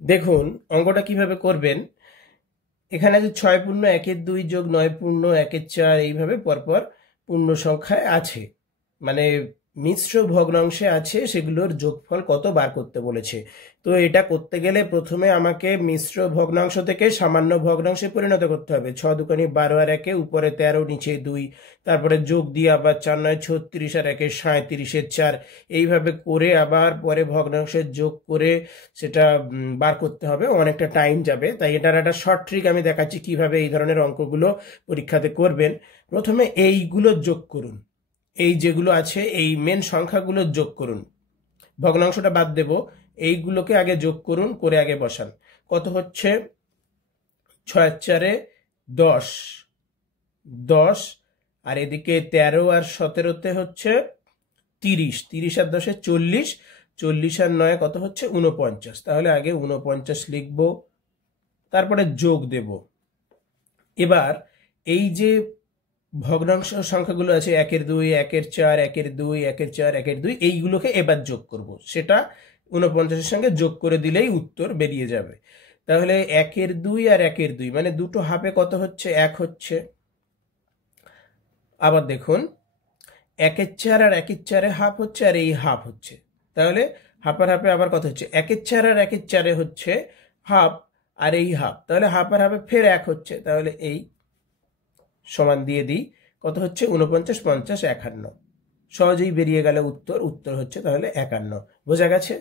দেখুন অঙ্কটা কিভাবে করবেন। এখানে যে 6 পূর্ণ 1-এর 2 যোগ 9 পূর্ণ 1-এর 4 এইভাবে পরপর পূর্ণ সংখ্যায় আছে, মানে মিশ্র ভগ্নাংশে আছে, সেগুলোর যোগফল কত বার করতে বলেছে। তো এটা করতে গেলে প্রথমে আমাকে মিশ্র ভগ্নাংশ থেকে সামান্য ভগ্নাংশে পরিণত করতে হবে। 6 দুগুণে 12 আর 1-এ উপরে 13 নিচে 2, তারপরে যোগ দিয়ে আবার 4 9 36 আর 1-এ 37-এর 4, এইভাবে করে আবার পরে ভগ্নাংশের যোগ করে সেটা বার করতে হবে। অনেকটা টাইম যাবে, তাই এটার একটা শর্ট ট্রিক আমি দেখাচ্ছি কিভাবে এই ধরনের অঙ্কগুলো পরীক্ষাতে করবেন। প্রথমে এইগুলো যোগ করুন, এই যেগুলো আছে এই মেন সংখ্যাগুলো যোগ করুন, ভগ্নাংশটা বাদ দেব। এইগুলোকে আগে যোগ করুন, করে আগে বসান। কত হচ্ছে? 6 আর 4-এ 10, আর এদিকে 13 আর 17-তে হচ্ছে 30, 30 আর 10-এ 40, 40 আর 9 কত হচ্ছে? 49। তাহলে আগে 49 লিখব, তারপরে যোগ দেব। এবার এই যে ভগ্নাংশ সংখ্যাগুলো আছে 1-এর 2, 1-এর 4, 1-এর 2, 1-এর 4, 1-এর 2, এইগুলোকে এবার যোগ করব। সেটা 49-এর সঙ্গে যোগ করে দিলেই উত্তর বেরিয়ে যাবে। তাহলে 1-এর 2 আর 1-এর 2 মানে দুটো হাফে কত হচ্ছে? 1 হচ্ছে। আবার দেখুন 1-এর 4 আর 1-এর 4-এ হাফ হচ্ছে, আর এই হাফ হচ্ছে। তাহলে হাফার হাফে আবার কত হচ্ছে? 1-এর 4 আর 1-এর 4-এ হচ্ছে হাফ, আর এই হাফ, তাহলে হাফার হাফে ফের 1 হচ্ছে। তাহলে এই সমান দিয়ে দিই, কত হচ্ছে? 49, 50, 51। সহজেই বেরিয়ে গেল উত্তর। উত্তর হচ্ছে তাহলে 51। বোঝা গেছে?